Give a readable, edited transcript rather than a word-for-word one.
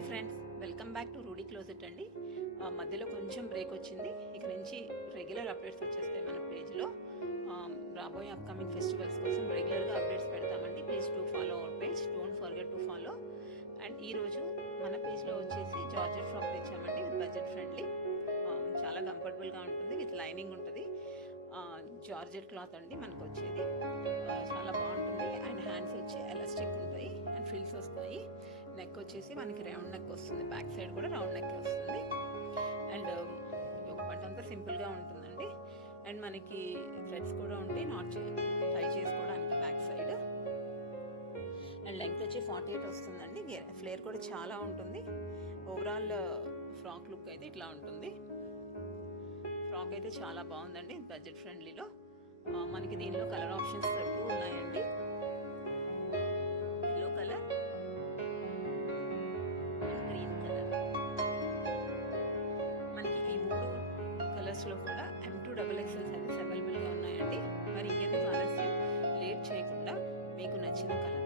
Hi friends, welcome back to Rudy closet అండి. మధ్యలో కొంచెం బ్రేక్ వచ్చింది. ఇక నుంచి రెగ్యులర్ అప్డేట్స్ వచ్చేస్తాయి మన పేజ్లో. రాబోయే అప్కమింగ్ ఫెస్టివల్స్ కోసం రెగ్యులర్గా అప్డేట్స్ పెడతామండి. Please to follow our page, don't forget to follow. And ఈరోజు మన పేజ్లో వచ్చేసి జార్జెట్ ఫ్రాక్ తెచ్చామండి విత్ బడ్జెట్ ఫ్రెండ్లీ. చాలా కంఫర్టబుల్గా ఉంటుంది, విత్ లైనింగ్ ఉంటుంది. జార్జెట్ క్లాత్ అండి మనకు వచ్చేది. చాలా బాగుంటుంది. అండ్ హ్యాండ్స్ వచ్చి ఎలాస్టిక్ ఉంటాయి అండ్ ఫ్రిల్స్ వస్తాయి. నెక్ వచ్చేసి మనకి రౌండ్ నెక్ వస్తుంది, బ్యాక్ సైడ్ కూడా రౌండ్ నెక్ వస్తుంది. అండ్ ఒక పట్టు అంతా సింపుల్గా ఉంటుందండి. అండ్ మనకి థ్రెడ్స్ కూడా ఉంటాయి నాట్ టై చేసుకోవడానికి బ్యాక్ సైడ్. అండ్ లెంగ్త్ వచ్చి 48 వస్తుందండి. ఫ్లేర్ కూడా చాలా ఉంటుంది. ఓవరాల్ ఫ్రాక్ లుక్ అయితే ఇట్లా ఉంటుంది. ఫ్రాక్ అయితే చాలా బాగుందండి బడ్జెట్ ఫ్రెండ్లీలో. మనకి దీనిలో కలర్ ఆప్షన్స్ 2 ఉన్నాయండి. Yellow colour, green colour. మనకి ఈ 3 కలర్స్లో కూడా M2XXL సైజెస్ అవైలబుల్గా ఉన్నాయండి. మరి ఇంకెందుకు ఆలస్యం, లేట్ చేయకుండా మీకు నచ్చిన కలర్